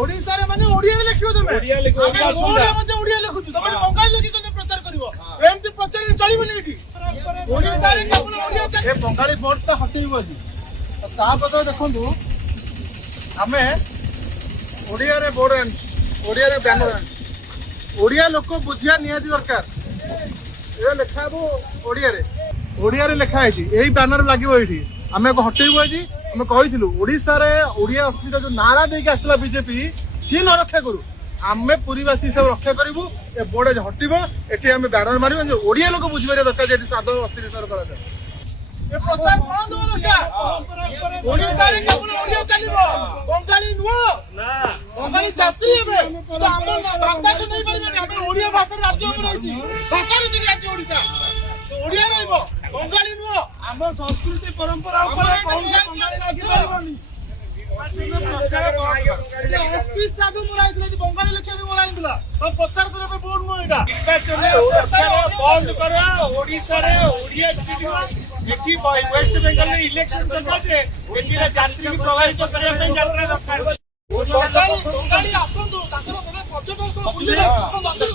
ओडिसा रे माने ओडिया लिखियो तमे ओडिया लिखो हम ओडिया मध्ये ओडिया लिखुछु तमे बंगाली लिखि कोने प्रचार करिवो एमति प्रचार चलिबनी एठी ओडिसा रे केवल ओडिया ए बंगाली बोर्ड त हटेइबो जी ता बदल देखंतु हमें ओडिया रे बोर्ड आन ओडिया रे बैनर आन ओडिया लोक बुझिया नियादी दरकार ए लेखाबो ओडिया रे लेखा है यही बैनर लगे ये आम हटेबू आज आम कही ओडिशा रे ओडिया असुविधा जो नारा देके आसला बीजेपी सी न रक्षा करू आम पुरीवासी हिसाब रक्षा करूँ ए बोर्ड हटब ये आम बैनर मारे जो ओडिया लोक बुझे दरकार ये साध अस्थि विषय कर प्रचार बंद हो दरकार ओडिशा रे केवल ओडिया चलिबो बंगाली नुह बंगाली जाति हेबे तो हम भाषा को नहीं परिबे हम ओडिया भाषा राज्य हम रहिछि भाषा भित्तिक राज्य ओडिशा तो ओडिया रहइबो बंगाली नुह हम संस्कृति परंपरा ऊपर कौन बंगाली लागि परबोनी ऑफिस साधु मोराइतला बंगाली लेखे भी मोराइतला तो प्रचार करे पे बोर्ड नो एटा बंद करो ओडिशा रे ओडिया चिडियो एठी वेस्ट बेंगल इलेक्शन सकाशे एठी यात्री को प्रभावित करया पे यात्रा दरकार बंगाली आसंदु ताकर बडा पर्यटन स्थल बुलिबे दर्शन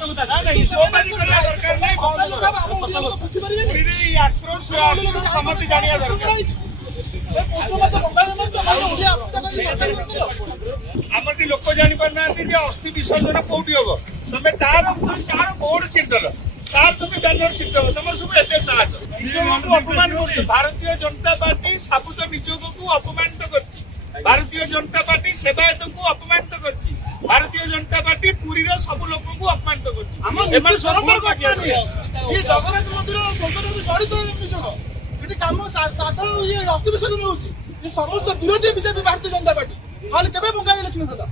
करिबे ना नहीं सोमारी करया दरकार नहीं बंद करो हम ओडिया लोक बुझि परिबे पूरी आक्रोश समझ जानिया दरकार ए पोस्ट मत बंगाली मत ओडिया आसंदु हमटी लोक जानि परना जे अस्थि विसर्जन कोठी होबो तमे तार बोर्ड चिंतल तार तुम्हें बैनर चिंतल तुम सब एते साहस निजको अपमान कर भारतीय जनता पार्टी साबुत निजको को अपमानित करछि भारतीय जनता पार्टी सेवायत को अपमानित करछि भारतीय जनता पार्टी पुरी रो सब लोक को अपमानित करछि हम निज सरकार को ये जगन्नाथ मंदिर संकट जड़ित निजको एटी काम साधा ये अस्थि विसर्जन होछि ये समस्त विरोधी बीजेपी भारतीय जनता पार्टी हाल केबे बंगाली लिखिन सदा